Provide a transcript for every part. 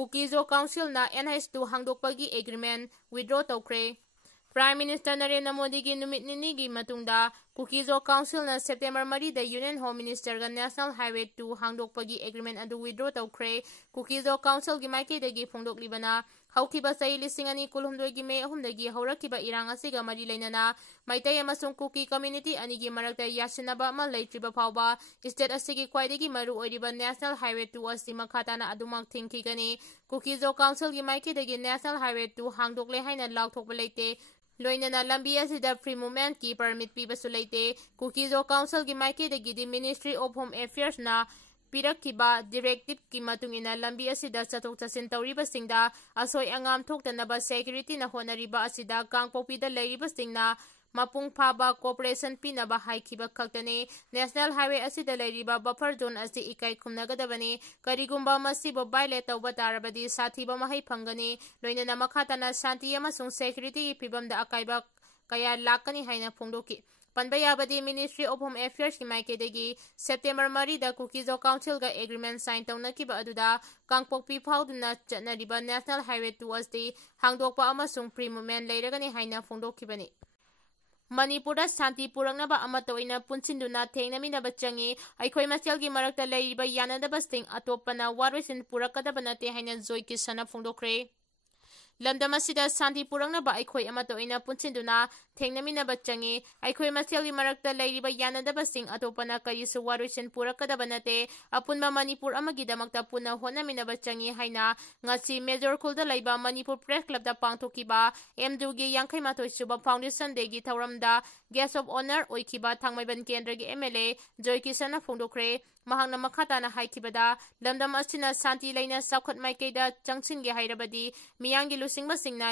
ꯀꯨꯀꯤꯖꯣ ꯀꯥꯎꯟꯁꯤꯜꯅ NH2 ꯍꯥꯡꯗꯣꯛꯄꯒꯤ agreement withdraw ꯇꯧꯈ꯭ꯔꯦ꯫ Prime minister Narendra ꯃꯣꯗꯤꯒꯤ ꯅꯨꯃꯤꯠ ꯅꯤꯅꯤꯒꯤ ꯃꯇꯨꯡꯗ ꯀꯨꯀꯤꯖꯣ ꯀꯥꯎꯟꯁꯤꯜꯅ September 4ꯗ union home ꯃꯤꯅꯤꯁꯇꯔꯒ national highway 2 ꯍꯥꯡꯗꯣꯛꯄꯒꯤ agreement ꯑꯗꯨ ꯋꯤꯗ꯭ꯔꯣ ꯇꯧꯈ꯭ꯔꯦ꯫ ꯀꯨꯀꯤꯖꯣ ꯀꯥꯎꯟꯁꯤꯜꯒꯤ ꯃꯥꯏꯀꯩꯗꯒꯤ ꯐꯣꯡꯗꯣꯛꯂꯤꯕꯅ ꯍꯧꯈꯤꯕ ꯆꯍꯤ 2018ꯒꯤ ꯃꯦ 3ꯗꯒꯤ ꯍꯧꯔꯛꯈꯤꯕ ꯏꯔꯥꯡ ꯑꯁꯤꯒ ꯃꯔꯤ ꯂꯩꯅꯅ ꯃꯩꯇꯩ ꯑꯃꯁꯨꯡ ꯀꯨꯀꯤ ꯀꯝꯃ꯭ꯌꯨꯅꯤꯇꯤ ꯑꯅꯤꯒꯤ ꯃꯔꯛꯇ ꯌꯥꯠꯁꯤꯟꯅꯕ ꯑꯃ ꯂꯩꯇ꯭ꯔꯤꯕ ꯐꯥꯎꯕ ꯁ꯭ꯇꯦꯠ ꯑꯁꯤꯒꯤ ꯈ꯭ꯋꯥꯏꯗꯒꯤ ꯃꯔꯨ ꯑꯣꯏꯔꯤꯕ ꯅꯦꯁꯅꯦꯜ ꯍꯥꯏꯋꯦ 2 ꯑꯁꯤ ꯃꯈꯥ ꯇꯥꯅ ꯑꯗꯨꯃꯛ ꯊꯤꯡꯈꯤꯒꯅꯤ꯫ ꯀꯨꯀꯤꯖꯣ ꯀꯥꯎꯟꯁꯤꯜꯒꯤ ꯃꯥꯏꯀꯩꯗꯒꯤ ꯅꯦꯁꯅꯦꯜ ꯍꯥꯏꯋꯦ 2 ꯍꯥꯡꯗꯣꯛꯂꯦ ꯍꯥꯏꯅ ꯂꯥꯎꯊꯣꯛꯄ ꯂꯩꯇꯦ꯫ ꯂꯣꯏꯅꯅ ꯂꯝꯕꯤ ꯑꯁꯤꯗ ꯐ꯭ꯔꯤ ꯃꯨꯚꯃꯦꯟꯠꯀꯤ ꯄꯔꯃꯤꯠ ꯄꯤꯕꯁꯨ ꯂꯩꯇꯦ꯫ ꯀꯨꯀꯤꯖꯣ ꯀꯥꯎꯟꯁꯤꯜꯒꯤ ꯃꯥꯏꯀꯩꯗꯒꯤꯗꯤ ꯃꯤꯅꯤꯁꯇ꯭ꯔꯤ ꯑꯣꯐ ꯍꯣꯝ ꯑꯦꯐꯤꯌꯔꯁꯅ ꯄꯤꯔꯛꯈꯤꯕ ꯗꯤꯔꯦꯛꯇꯤꯕꯀꯤ ꯃꯇꯨꯡꯏꯟꯅ ꯂꯝꯕꯤ ꯑꯁꯤꯗ ꯆꯠꯊꯣꯛ ꯆꯠꯁꯤꯟ ꯇꯧꯔꯤꯕꯁꯤꯡꯗ ꯑꯁꯣꯏ ꯑꯉꯥꯝ ꯊꯣꯛꯇꯅꯕ ꯁꯦꯀ꯭ꯌꯨꯔꯤꯇꯤꯅ ꯍꯣꯠꯅꯔꯤꯕ ꯑꯁꯤꯗ ꯀꯥꯡꯄꯣꯛꯄꯤꯗ ꯂꯩꯔꯤꯕꯁꯤꯡꯅ ꯃꯄꯨꯡ ꯐꯥꯕ ꯀꯣꯑꯣꯄꯔꯦꯁꯟ ꯄꯤꯅꯕ ꯍꯥꯏꯈꯤꯕ ꯈꯛꯇꯅꯤ꯫ ꯅꯦꯁꯅꯦꯜ ꯍꯥꯏꯋꯦ ꯑꯁꯤꯗ ꯂꯩꯔꯤꯕ ꯕꯐꯔ ꯖꯣꯟ ꯑꯁꯤ ꯏꯀꯥꯏ ꯈꯨꯝꯅꯒꯗꯕꯅꯤ꯫ ꯀꯔꯤꯒꯨꯝꯕ ꯃꯁꯤꯕꯨ ꯚꯥꯏꯂꯦꯠ ꯇꯧꯕ ꯇꯥꯔꯕꯗꯤ ꯁꯥꯊꯤꯕ ꯃꯍꯩ ꯐꯪꯒꯅꯤ꯫ ꯂꯣꯏꯅꯅ ꯃꯈꯥ ꯇꯥꯅ ꯁꯥꯟꯇꯤ ꯑꯃꯁꯨꯡ ꯁꯦꯀ꯭ꯌꯨꯔꯤꯇꯤꯒꯤ ꯐꯤꯚꯝꯗ ꯑꯀꯥꯏꯕ ꯀꯌꯥ ꯂꯥꯛꯀꯅꯤ ꯍꯥꯏꯅ ꯐꯣꯡꯗꯣꯛꯈꯤ꯫ ꯄꯟꯕ ꯌꯥꯕꯗꯤ ꯃꯤꯅꯤꯁꯇ꯭ꯔꯤ ꯑꯣꯐ ꯍꯣꯝ ꯑꯦꯐꯤꯌꯔꯁꯀꯤ ꯃꯥꯏꯀꯩꯗꯒꯤ ꯁꯦꯞꯇꯦꯝꯕꯔ 4ꯗ ꯀꯨꯀꯤꯖꯣ ꯀꯥꯎꯟꯁꯤꯜꯒ ꯑꯦꯒ꯭ꯔꯤꯃꯦꯟ ꯁꯥꯏꯟ ꯇꯧꯅꯈꯤꯕ ꯑꯗꯨꯗ ꯀꯥꯡꯄꯣꯛꯄꯤ ꯐꯥꯎꯗꯨꯅ ꯆꯠꯅꯔꯤꯕ ꯅꯦꯁꯅꯦꯜ ꯍꯥꯏꯋꯦ 2 ꯑꯁꯤ ꯍꯥꯡꯗꯣꯛꯄ ꯑꯃꯁꯨꯡ ꯐ꯭ꯔꯤ ꯃꯨꯚꯃꯦꯟꯠ ꯂꯩꯔꯒꯅꯤ ꯍꯥꯏꯅ ꯐꯣꯡꯗꯣꯛꯈꯤꯕꯅꯤ꯫ ꯃꯅꯤꯄꯨꯔꯗ ꯁꯥꯟꯇꯤ ꯄꯨꯔꯛꯅꯕ ꯑꯃꯠꯇ ꯑꯣꯏꯅ ꯄꯨꯟꯁꯤꯟꯗꯨꯅ ꯊꯦꯡꯅꯃꯤꯟꯅꯕ ꯆꯪꯏ꯫ ꯑꯩꯈꯣꯏ ꯃꯁꯦꯜꯒꯤ ꯃꯔꯛꯇ ꯂꯩꯔꯤꯕ ꯌꯥꯅꯗꯕꯁꯤꯡ ꯑꯇꯣꯞꯄꯅ ꯋꯥꯔꯣꯏꯁꯤꯟ ꯄꯨꯔꯛꯀꯗꯕ ꯅꯠꯇꯦ ꯍꯥꯏꯅ ꯖꯣꯏꯀꯤꯁꯟꯅ ꯐꯣꯡꯗꯣꯛꯈ꯭ꯔꯦ꯫ ꯂꯝꯗꯝ ꯑꯁꯤꯗ ꯁꯥꯟꯇꯤ ꯄꯨꯔꯛꯅꯕ ꯑꯩꯈꯣꯏ ꯑꯃꯠꯇ ꯑꯣꯏꯅ ꯄꯨꯟꯁꯤꯟꯗꯨꯅ ꯊꯦꯡꯅꯃꯤꯟꯅꯕ ꯆꯪꯏ꯫ ꯑꯩꯈꯣꯏ ꯃꯁꯦꯜꯒꯤ ꯃꯔꯛꯇ ꯂꯩꯔꯤꯕ ꯌꯥꯅꯗꯕꯁꯤꯡ ꯑꯇꯣꯞꯄꯅ ꯀꯔꯤꯁꯨ ꯋꯥꯔꯣꯏꯁꯤꯟ ꯄꯨꯔꯛꯀꯗꯕ ꯅꯠꯇꯦ꯫ ꯑꯄꯨꯟꯕ ꯃꯅꯤꯄꯨꯔ ꯑꯃꯒꯤꯗꯃꯛꯇ ꯄꯨꯟꯅ ꯍꯣꯠꯅꯃꯤꯟꯅꯕ ꯆꯪꯏ ꯍꯥꯏꯅ ꯉꯁꯤ ꯃꯦꯖꯣꯔ ꯈꯨꯜꯗ ꯂꯩꯕ ꯃꯅꯤꯄꯨꯔ ꯄ꯭ꯔꯦꯁ ꯀ꯭ꯂꯕꯇ ꯄꯥꯡꯊꯣꯛꯈꯤꯕ 𝐬𝐷ꯨꯒꯤ 52ꯁꯨꯕ ꯐꯥꯎꯟꯗꯦꯁꯟ ꯗꯦꯒꯤ ꯊꯧꯔꯝꯗ ꯒꯦꯁꯠ ꯑꯣꯐ ꯑꯣꯅꯔ ꯑꯣꯏꯈꯤꯕ ꯊꯥꯡꯃꯩꯕꯟ ꯀꯦꯟꯗ꯭ꯔꯒꯤ MLA ꯖꯣꯏꯀꯤꯁꯟꯅ ꯐꯣꯡꯗꯣꯛꯈ꯭ꯔꯦ꯫ ꯃꯍꯥꯛꯅ ꯃꯈꯥ ꯇꯥꯅ ꯍꯥꯏꯈꯤꯕꯗ ꯂꯝꯗꯝ ꯑꯁꯤꯅ ꯁꯥꯟꯇꯤ ꯂꯩꯅ ꯆꯥꯎꯈꯠ ꯃꯥꯏꯀꯩꯗ ꯆꯪꯁꯤꯟꯒꯦ ꯍꯥꯏꯔꯕꯗꯤ ꯃꯤꯌꯥꯝꯒꯤ ꯂꯨꯆꯤꯡꯕꯁꯤꯡꯅ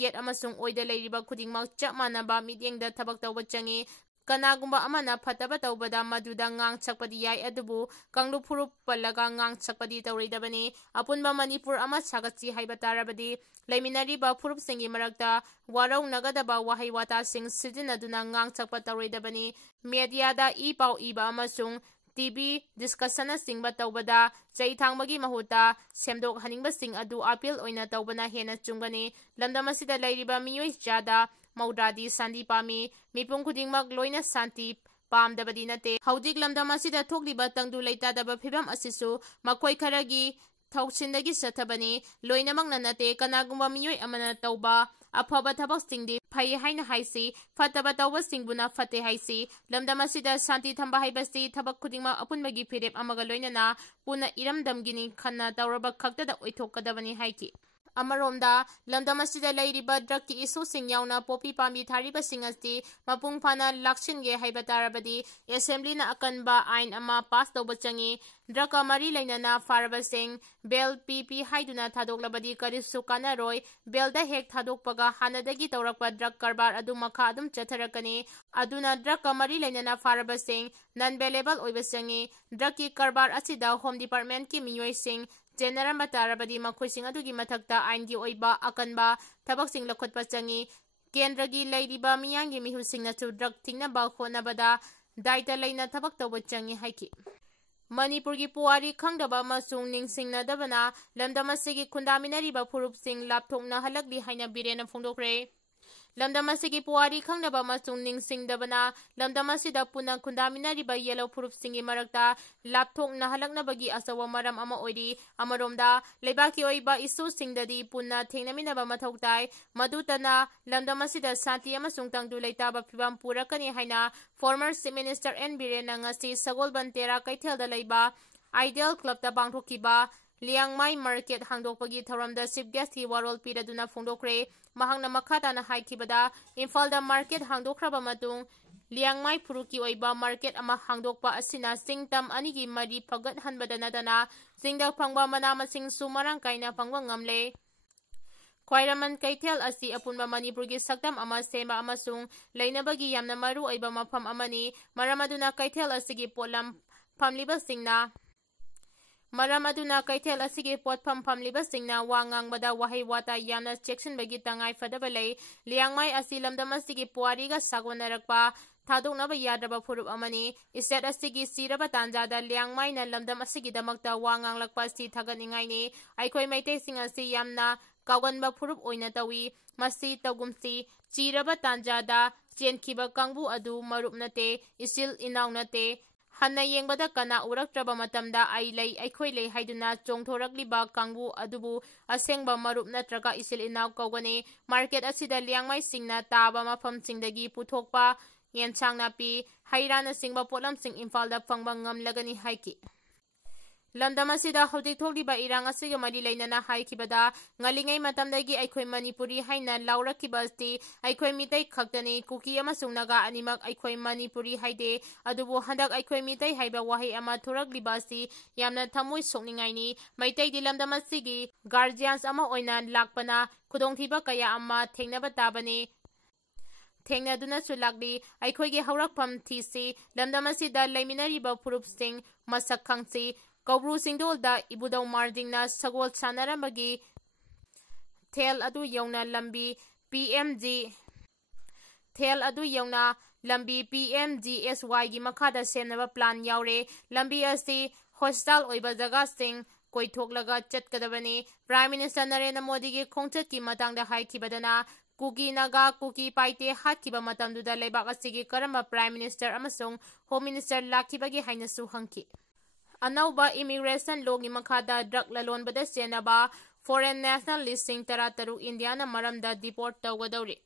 ꯌꯦꯠ ꯑꯃꯁꯨꯡ ꯑꯣꯏꯗ ꯂꯩꯔꯤꯕ ꯈꯨꯗꯤꯡꯃꯛ ꯆꯞ ꯃꯥꯟꯅꯕ ꯃꯤꯠꯌꯦꯡꯗ ꯊꯕꯛ ꯇꯧꯕ ꯆꯪꯏ꯫ ꯀꯅꯥꯒꯨꯝꯕ ꯑꯃꯅ ꯐꯠꯇꯕ ꯇꯧꯕꯗ ꯃꯗꯨꯗ ꯉꯥꯡ ꯁꯛꯄꯗꯤ ꯌꯥꯏ, ꯑꯗꯨꯕꯨ ꯀꯥꯡꯂꯨꯞ ꯐꯨꯔꯨꯞ ꯄꯜꯂꯒ ꯉꯥꯡ ꯁꯛꯄꯗꯤ ꯇꯧꯔꯣꯏꯗꯕꯅꯤ꯫ ꯑꯄꯨꯟꯕ ꯃꯅꯤꯄꯨꯔ ꯑꯃ ꯁꯥꯒꯠꯁꯤ ꯍꯥꯏꯕ ꯇꯥꯔꯕꯗꯤ ꯂꯩꯃꯤꯟꯅꯔꯤꯕ ꯐꯨꯔꯨꯞꯁꯤꯡꯒꯤ ꯃꯔꯛꯇ ꯋꯥꯔꯧꯅꯒꯗꯕ ꯋꯥꯍꯩ ꯋꯥꯇꯥꯁꯤꯡ ꯁꯤꯖꯤꯟꯅꯗꯨꯅ ꯉꯥꯡ ꯁꯛꯄ ꯇꯧꯔꯣꯏꯗꯕꯅꯤ꯫ ꯃꯤꯗꯤꯌꯥꯗ ꯏ-ꯄꯥꯎ ꯏꯕ ꯑꯃꯁꯨꯡ ꯇꯤꯚꯤ ꯗꯤꯁꯀꯁꯟꯅꯆꯤꯡꯕ ꯇꯧꯕꯗ ꯆꯩ ꯊꯥꯡꯕꯒꯤ ꯃꯍꯨꯠꯇ ꯁꯦꯝꯗꯣꯛꯍꯟꯅꯤꯡꯕꯁꯤꯡ ꯑꯗꯨ ꯑꯄꯤꯜ ꯑꯣꯏꯅ ꯇꯧꯕꯅ ꯍꯦꯟꯅ ꯆꯨꯝꯒꯅꯤ꯫ ꯂꯝꯗꯝ ꯑꯁꯤꯗ ꯂꯩꯔꯤꯕ ꯃꯤꯑꯣꯏ ꯆꯥꯗ 90ꯗꯤ ꯁꯥꯟꯇꯤ ꯄꯥꯝꯃꯤ꯫ ꯃꯤꯄꯨꯝ ꯈꯨꯗꯤꯡꯃꯛ ꯂꯣꯏꯅ ꯁꯥꯟꯇꯤ ꯄꯥꯝꯗꯕꯗꯤ ꯅꯠꯇꯦ꯫ ꯍꯧꯖꯤꯛ ꯂꯝꯗꯝ ꯑꯁꯤꯗ ꯊꯣꯛꯂꯤꯕ ꯇꯪꯗꯨ ꯂꯩꯇꯥꯗꯕ ꯐꯤꯚꯝ ꯑꯁꯤꯁꯨ ꯃꯈꯣꯏ ꯈꯔꯒꯤ ꯊꯧꯁꯤꯟꯗꯒꯤ ꯆꯠꯊꯕꯅꯤ, ꯂꯣꯏꯅꯃꯛꯅ ꯅꯠꯇꯦ꯫ ꯀꯅꯥꯒꯨꯝꯕ ꯃꯤꯑꯣꯏ ꯑꯃꯅ ꯇꯧꯕ ꯑꯐꯕ ꯊꯕꯛꯁꯤꯡꯗꯤ ꯐꯩ ꯍꯥꯏꯅ ꯍꯥꯏꯁꯤ, ꯐꯠꯇꯕ ꯇꯧꯕꯁꯤꯡꯕꯨꯅ ꯐꯠꯇꯦ ꯍꯥꯏꯁꯤ꯫ ꯂꯝꯗꯝ ꯑꯁꯤꯗ ꯁꯥꯟꯇꯤ ꯊꯝꯕ ꯍꯥꯏꯕꯁꯤ ꯊꯕꯛ ꯈꯨꯗꯤꯡꯃꯛ ꯑꯄꯨꯟꯕꯒꯤ ꯐꯤꯔꯦꯞ ꯑꯃꯒ ꯂꯣꯏꯅꯅ ꯄꯨꯟꯅ ꯏꯔꯝꯗꯝꯒꯤꯅꯤ ꯈꯟꯅ ꯇꯧꯔꯕ ꯈꯛꯇꯗ ꯑꯣꯏꯊꯣꯛꯀꯗꯕꯅꯤ ꯍꯥꯏꯈꯤ꯫ ꯑꯃꯔꯣꯝꯗ ꯂꯝꯗꯝ ꯑꯁꯤꯗ ꯂꯩꯔꯤꯕ ꯗ꯭ꯔꯒꯀꯤ ꯏꯁꯨꯁꯤꯡ ꯌꯥꯎꯅ ꯄꯣꯄꯤ ꯄꯥꯝꯕꯤ ꯊꯥꯔꯤꯕꯁꯤꯡ ꯑꯁꯤ ꯃꯄꯨꯡ ꯐꯥꯅ ꯂꯥꯛꯁꯤꯟꯒꯦ ꯍꯥꯏꯕ ꯇꯥꯔꯕꯗꯤ ꯑꯦꯁꯦꯝꯕ꯭ꯂꯤꯅ ꯑꯀꯟꯕ ꯑꯥꯏꯟ ꯑꯃ ꯄꯥꯁ ꯇꯧꯕ ꯆꯪꯏ꯫ ꯗ꯭ꯔꯒꯀ ꯃꯔꯤ ꯂꯩꯅꯅ ꯐꯥꯔꯕꯁꯤꯡ ꯕꯦꯜ ꯄꯤ ꯍꯥꯏꯗꯨꯅ ꯊꯥꯗꯣꯛꯂꯕꯗꯤ ꯀꯔꯤꯁꯨ ꯀꯥꯟꯅꯔꯣꯏ꯫ ꯕꯦꯜꯗ ꯍꯦꯛ ꯊꯥꯗꯣꯛꯄꯒ ꯍꯥꯟꯅꯗꯒꯤ ꯇꯧꯔꯛꯄ ꯗ꯭ꯔꯒ ꯀꯔꯕꯥꯔ ꯑꯗꯨ ꯃꯈꯥ ꯑꯗꯨꯝ ꯆꯠꯊꯔꯛꯀꯅꯤ꯫ ꯑꯗꯨꯅ ꯗ꯭ꯔꯒꯀ ꯃꯔꯤ ꯂꯩꯅꯅ ꯐꯥꯔꯕꯁꯤꯡ ꯅꯟ ꯕꯦꯂꯦꯕꯜ ꯑꯣꯏꯕ ꯆꯪꯏ꯫ ꯗ꯭ꯔꯒꯀꯤ ꯀꯔꯕꯥꯔ ꯑꯁꯤꯗ ꯍꯣꯝ ꯗꯤꯄꯥꯔꯠꯃꯦꯟꯠꯀꯤ ꯃꯤꯑꯣꯏꯁꯤꯡ ꯆꯦꯟꯅꯔꯝꯕ ꯇꯥꯔꯕꯗꯤ ꯃꯈꯣꯏꯁꯤꯡ ꯑꯗꯨꯒꯤ ꯃꯊꯛꯇ ꯑꯥꯏꯟꯒꯤ ꯑꯣꯏꯕ ꯑꯀꯟꯕ ꯊꯕꯛꯁꯤꯡ ꯂꯧꯈꯠꯄ ꯆꯪꯏ꯫ ꯀꯦꯟꯗ꯭ꯔꯒꯤ ꯂꯩꯔꯤꯕ ꯃꯤꯌꯥꯝꯒꯤ ꯃꯤꯍꯨꯠꯁꯤꯡꯅꯁꯨ ꯗ꯭ꯔꯒ ꯊꯤꯡꯅꯕ ꯍꯣꯠꯅꯕꯗ ꯗꯥꯏꯇ ꯂꯩꯅ ꯊꯕꯛ ꯇꯧꯕ ꯆꯪꯏ ꯍꯥꯏꯈꯤ꯫ ꯃꯅꯤꯄꯨꯔꯒꯤ ꯄꯨꯋꯥꯔꯤ ꯈꯪꯗꯕ ꯑꯃꯁꯨꯡ ꯅꯤꯡꯁꯤꯡꯅꯗꯕꯅ ꯂꯝꯗꯝ ꯑꯁꯤꯒꯤ ꯈꯨꯟꯗꯥꯃꯤꯟꯅꯔꯤꯕ ꯐꯨꯔꯨꯞꯁꯤꯡ ꯂꯥꯞꯊꯣꯛꯅꯍꯜꯂꯛꯂꯤ ꯍꯥꯏꯅ ꯕꯤꯔꯦꯟꯅ ꯐꯣꯡꯗꯣꯛꯈ꯭ꯔꯦ꯫ ꯂꯝꯗꯝ ꯑꯁꯤꯒꯤ ꯄꯨꯋꯥꯔꯤ ꯈꯪꯗꯕ ꯑꯃꯁꯨꯡ ꯅꯤꯡꯁꯤꯡꯗꯕꯅ ꯂꯝꯗꯝ ꯑꯁꯤꯗ ꯄꯨꯟꯅ ꯈꯨꯟꯗꯥꯃꯤꯟꯅꯔꯤꯕ ꯌꯦꯜꯂꯣ ꯐꯨꯔꯨꯞꯁꯤꯡꯒꯤ ꯃꯔꯛꯇ ꯂꯥꯞꯊꯣꯛꯅꯍꯜꯂꯛꯅꯕꯒꯤ ꯑꯆꯧꯕ ꯃꯔꯝ ꯑꯃ ꯑꯣꯏꯔꯤ꯫ ꯑꯃꯔꯣꯝꯗ ꯂꯩꯕꯥꯛꯀꯤ ꯑꯣꯏꯕ ꯏꯁꯨꯁꯤꯡꯗꯗꯤ ꯄꯨꯟꯅ ꯊꯦꯡꯅꯃꯤꯟꯅꯕ ꯃꯊꯧ ꯇꯥꯏ, ꯃꯗꯨꯇꯅ ꯂꯝꯗꯝ ꯑꯁꯤꯗ ꯁꯥꯟꯇꯤ ꯑꯃꯁꯨꯡ ꯇꯪꯗꯨ ꯂꯩꯇꯥꯕ ꯐꯤꯚꯝ ꯄꯨꯔꯛꯀꯅꯤ ꯍꯥꯏꯅ ꯐꯣꯔꯃꯔ ꯆꯤꯐ ꯃꯤꯅꯤꯁꯇꯔ ꯑꯦꯟ ꯕꯤꯔꯦꯟꯅ ꯉꯁꯤ ꯁꯒꯣꯜꯕꯟ ꯇꯦꯔꯥ ꯀꯩꯊꯦꯜꯗ ꯂꯩꯕ ꯑꯥꯏꯗꯤꯌꯦꯜ ꯀ꯭ꯂꯕꯇ ꯄꯥꯡꯊꯣꯛꯈꯤꯕ ꯂꯤꯌꯥꯡꯃꯥꯏ ꯃꯥꯔꯀꯦꯠ ꯍꯥꯡꯗꯣꯛꯄꯒꯤ ꯊꯧꯔꯝꯗ ꯆꯤꯐ ꯒꯦꯁꯠꯀꯤ ꯋꯥꯔꯣꯜ ꯄꯤꯔꯗꯨꯅ ꯐꯣꯡꯗꯣꯛꯈ꯭ꯔꯦ꯫ ꯃꯍꯥꯛꯅ ꯃꯈꯥ ꯇꯥꯅ ꯍꯥꯏꯈꯤꯕꯗ ꯏꯝꯐꯥꯜꯗ ꯃꯥꯔꯀꯦꯠ ꯍꯥꯡꯗꯣꯛꯈ꯭ꯔꯕ ꯃꯇꯨꯡ ꯂꯤꯌꯥꯡꯃꯥꯏ ꯐꯨꯔꯨꯞꯀꯤ ꯑꯣꯏꯕ ꯃꯥꯔꯀꯦꯠ ꯑꯃ ꯍꯥꯡꯗꯣꯛꯄ ꯑꯁꯤꯅ ꯆꯤꯡ-ꯇꯝ ꯑꯅꯤꯒꯤ ꯃꯔꯤ ꯐꯒꯠꯍꯟꯕꯗ ꯅꯠꯇꯅ ꯆꯤꯡꯗ ꯐꯪꯕ ꯃꯅꯥ-ꯃꯁꯤꯡꯁꯨ ꯃꯔꯥꯡ ꯀꯥꯏꯅ ꯐꯪꯕ ꯉꯝꯂꯦ꯫ ꯈ꯭ꯋꯥꯏꯔꯝꯕꯟ ꯀꯩꯊꯦꯜ ꯑꯁꯤ ꯑꯄꯨꯟꯕ ꯃꯅꯤꯄꯨꯔꯒꯤ ꯁꯛꯇꯝ ꯑꯃ ꯁꯦꯝꯕ ꯑꯃꯁꯨꯡ ꯂꯩꯅꯕꯒꯤ ꯌꯥꯝꯅ ꯃꯔꯨ ꯑꯣꯏꯕ ꯃꯐꯝ ꯑꯃꯅꯤ꯫ ꯃꯔꯝ ꯑꯗꯨꯅ ꯀꯩꯊꯦꯜ ꯑꯁꯤꯒꯤ ꯄꯣꯠꯐꯝ ꯐꯝꯂꯤꯕꯁꯤꯡꯅ ꯋꯥ ꯉꯥꯡꯕꯗ ꯋꯥꯍꯩ ꯋꯥꯇꯥ ꯌꯥꯝꯅ ꯆꯦꯛꯁꯤꯟꯕꯒꯤ ꯇꯉꯥꯏ ꯐꯗꯕ ꯂꯩ꯫ ꯂꯤꯌꯥꯡꯃꯥꯏ ꯑꯁꯤ ꯂꯝꯗꯝ ꯑꯁꯤꯒꯤ ꯄꯨꯋꯥꯔꯤꯒ ꯁꯥꯒꯣꯟꯅꯔꯛꯄ थादोꯛनब याद्रब फुरुप अमनी इस्टेट असꯤꯒꯤ सिरबा तांजादा ल्याङमाइना लमदम असिगिदमक्ता वा nganglakpa asi थागतनिङाइनि अखोइ मैतैसिंग असि यामना काउगनबा फुरुप ओइना तवी मसी तगुमसी चिरबा तांजादा चेनखिबा कांगबु अदु मरुप नते इसिल इनाउ नते हन्ना येंबदा कना उरक्त्रबा मतमदा आई लई अखोइ लई हाइदुना चोंथोरक्लिबा कांगबु अदुबु असेंगबा मरुप नत्रगा इसिल इनाउ कौगने मार्केट असिदा ल्याङमाइसिंगना ताबा मफमसिंगदगी पुथोकपा येंसांग नापी हैराना सिंगबा पोटलमसिंग इम्फालदा फंगबा ngamlagani हाइकि लमदम असिदा हौजिक थोक्लिबा इरांग असिगा मरि लैनना हाइखिबदा ngaliङै मतमदगी अखोइ मणिपुरी हाइना लाउरखिबा अस्ति अखोइ मितै खक्तनि कुकी अमसुंग नागा अनिमक अखोइ मणिपुरी हाइदे अदुबु हंदक अखोइ मितै हाइबा वाहै अमा थोरक्लिबा असि यामना थमोइ सोकनिङाइनि मैतैदि लमदम असिगी गार्जियन्स अमा ओइना लाक्पना खुदोंथिबा कया अमा थेंनबा ताबने थेंनदुनसु लाक्ली अखोइगे हौरकफम थीसी लमदम असिदा लैमिनरिबा फुरुपसिंग मसक खंगसी कौब्रु सिंगदोलदा इबुदौ मार्जिंगना सगोल सानरमबगी थेल अदु यौना लंबी PMGSY गी मखादा सेमनबा प्लान यावरे लंबी असि हॉस्टल ओइबा जगह कोइथोकलगा चटकदबने प्राइम मिनिस्टर नरेंद्र मोदी गी खोंगचटकी मतांगदा हाइखिबदना कुकी नागा कुकी पाइते हातखिबा मतमदुदा लेबाक असिगी करम्बा प्राइम मिनिस्टर अमसुंग होम मिनिस्टर लाखिबगी हाइनसु हंखि अनौबा इमिग्रेशन लोगी मखादा ड्रग ललोनबदा सेनबा फॉरेन नेशनल लिस्टिंग 13 इंडियाना मरमदा डिपोर्ट तौगदौरि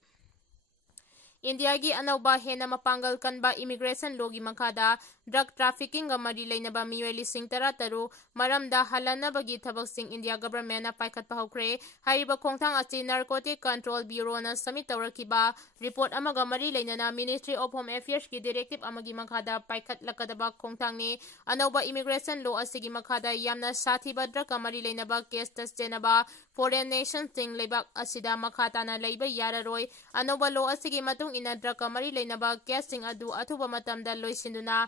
इंडिया की अनौबा हेना मपांगल कनबा इमिग्रेशन लोगी मखादा ड्रग ट्रैफिकिंग मरी लेनबा मियोय लिसिंग 13 मरमदा हलनबगी थबकसिंग इंडिया गवर्नमेंट पाइखतपा हौख्रे हाइबा खोंथांग असि नार्कोटिक कंट्रोल ब्यूरो ना समिट तौरखिबा रिपोर्ट अमगा मरी लेनना मिनिस्ट्री ऑफ होम अफेयर्स की डायरेक्टिव अमगी मखादा पाइखतलकदबा खोंथांगने अनौबा इमिग्रेशन लॉ असिगी मखादा यामना साथीबा ड्रग मरी लेनबा केस तस्तेनबा फॉरेन नेशन सिंग लेबाक असिदा मखाताना लेबा याररोय अनौबा लॉ असिगी मतुंग इन ड्रग मरी लेनबा केसिंग अदु अथुबा मतमदा लोइसिंदुना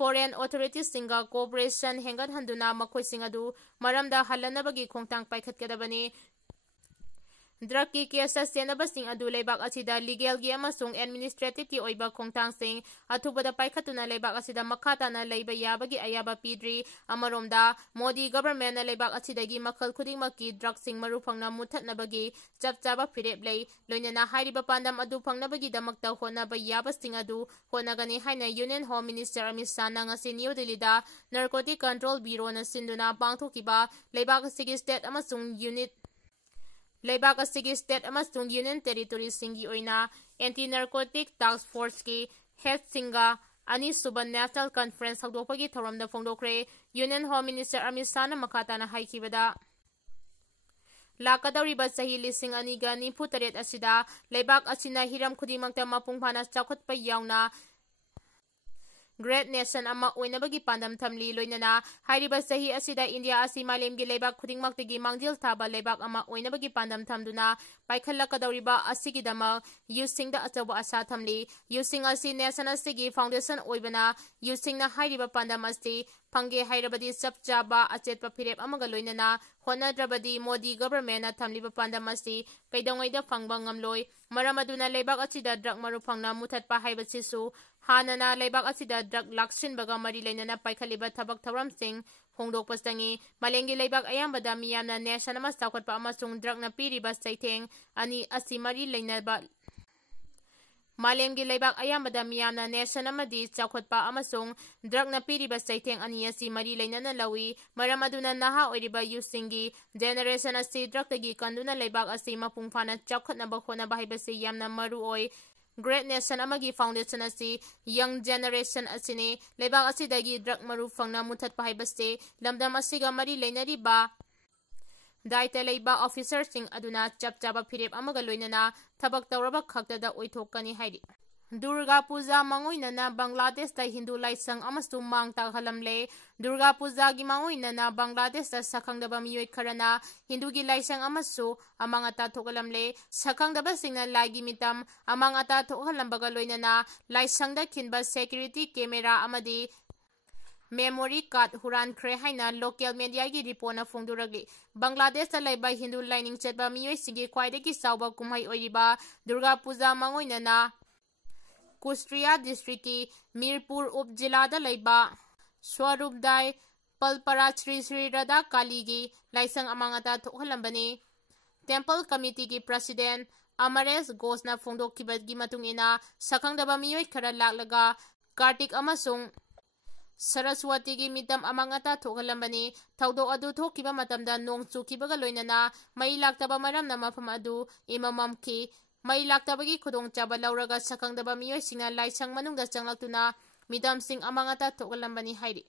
फॉरेन ऑथोरिटीज सिंगा कोऑपरेशन हेंगत हंदुना मखोइसिंग अदु मरमदा हलनबगी खोंथांग पाइखतकदबने ड्रग की केस सेनबसिंग अदु लेबाक असिदा लीगल गी अमसुंग एडमिनिस्ट्रेटिव की ओइबा खोंथांगसिंग अथुबदा पाइखतुना लेबाक असिदा मखाताना लेबा याबगी अयाबा पीद्री अमरोमदा मोदी गवर्नमेंट ना लेबाक असिदगी मखल खुदिंगमकी ड्रग सिंग मरु फंगना मुथतनबगी चपचाबा फिरेप लei लोइनना हाइरिबा पांडम अदु फंगनबगी दमकता होनबा याबसिंग अदु होनगनी हाइना union home minister Amit Shah ना ngasi न्यू दिल्लीदा नार्कोटिक कंट्रोल ब्यूरो ना सिंदुना पांगथोकिबा लेबाक असिगी स्टेट अमसुंग यूनियन टेरिटोरी सिंगी ओइना एंटी नार्कोटिक टास्क फोर्स की हेड सिंगा अनिसुबन नेशनल कॉन्फ्रेंस हौदोकपगी थौरमदा फोंदोक्रे union home minister Amit Shah ना मखाताना हाइखिबदा लाकदौरिबा चही 2024 असिदा लेबाक असिना हिरम खुदिमक्ता मपुंगफाना चाखुतपा यावना ग्रेट नेशन अमा ओइनबगी पांडम थमली लोइनना हाइरिबा चही असिदा इंडिया असि मालेमगी लेबाक खुदिंगमक्तगी मांगजिल थाबा लेबाक अमा ओइनबगी पांडम थमदुना पाइखलकदौरिबा असिगिदमा यूसिंगदा अचौबा आशा थमली यूसिंग असि नेशन असिगी फाउंडेशन ओइबना यूसिंगना हाइरिबा पांडम असि फंगे हाइरबदी चपचाबा अचेतपा फिरेप अमगा लोइनना होनद्रबदी मोदी गवर्नमेंट थमलिबा पांडम असि कैदोंगैदा फंगबा ngamloi मरम अदुना लेबाक असिदा ड्रग मरु फंगना मुथतपा हाइबसिसु हानना लेबाक असिदा ड्रग लाक्सिनबगा मरि लेनना पाइखलिबा थबक थौरमसिंग होंदोकपसंगी मालेंगी लेबाक अयामबदा मियामना नेशन अमा चाखुतपा अमसुंग ड्रगना पीरिबा चैथेंग अनि असि मरि लेनबा मालेमगी लेबाक अयामबदा मियामना नेशन अमदी चाखुतपा अमसुंग ड्रगना पीरिबा चैथेंग अनि असि मरि लेनना लवी मरम अदुना नहा ओइरिबा यूसिंगी जेनरेशन असि ड्रगतगी कंदुना लेबाक असि मपुंगफाना चाखुतनबा होनबा हाइबसि यामना मरु ओइ ग्रेट नेशन अमगी फाउंडेशन असि यंग जेनरेशन असिने लेबाक असिदगी ड्रग मरु फंगना मुथतपा हाइबसे लमदम असिगा मरि लेनरिबा दायित्व लेबा ऑफिसरसिंग अदुना चपचाबा फिरेप अमगा लोइनना थबक तौरबा खक्तदा ओइथोकनी हाइरि दुर्गा पूजा मंगोइनना बांग्लादेश हिंदू लाइसंग अमसु मांग तागहलमले दुर्गा पूजा की मंगोइनना बांग्लादेश सखंगदबा मियोय खरना हिंदू की लाइसंग अमसु अमंग अता थोगलमले सखंगदबा सिंगना लाइगी मितम अमंग अता थोगलमबगा लोइनना लाइसंगदा खिनबा सिक्योरिटी कैमरा अमदी मेमोरी कार्ड हुरानख्रे हाइना लोकल मीडिया की रिपोर्ट फोंदुरगली बांग्लादेश लेबा हिंदू लाइनिंग चेबा मियोय सिंगी ख्वाइदगी चावबा कुमहाई ओइरिबा दुर्गा पूजा मंगोइनना कुश्तिया डिस्ट्रिक्ट की मीरपुर उप जिलादा लैबा स्वरूपदाय पलपरा श्री श्री राधा काली की लाइसंग अमांगता थोहलंबनी टेम्पल कमिटी की प्रेसिडेंट अमरेश घोषना फोंदोखिबगी मतुंगिना सखंगदबा मियोय खरा लाक्लगा कार्तिक अमसुंग सरस्वती की मितम अमांगता थोहलंबनी थौदोक अदु थोखिबा मतमदा नोंग चुखिबगा लोइनना मई लाक्तबा मरमना मफम अदु इमममखि मई लाक्तबगी खुदोंचाबा लौरगा सखंगदबा मियोयसिंगना लाइसंग मनुंगदा चंगलक्तुना मिदमसिंग अमांगता थोहलंबनी हाइरि।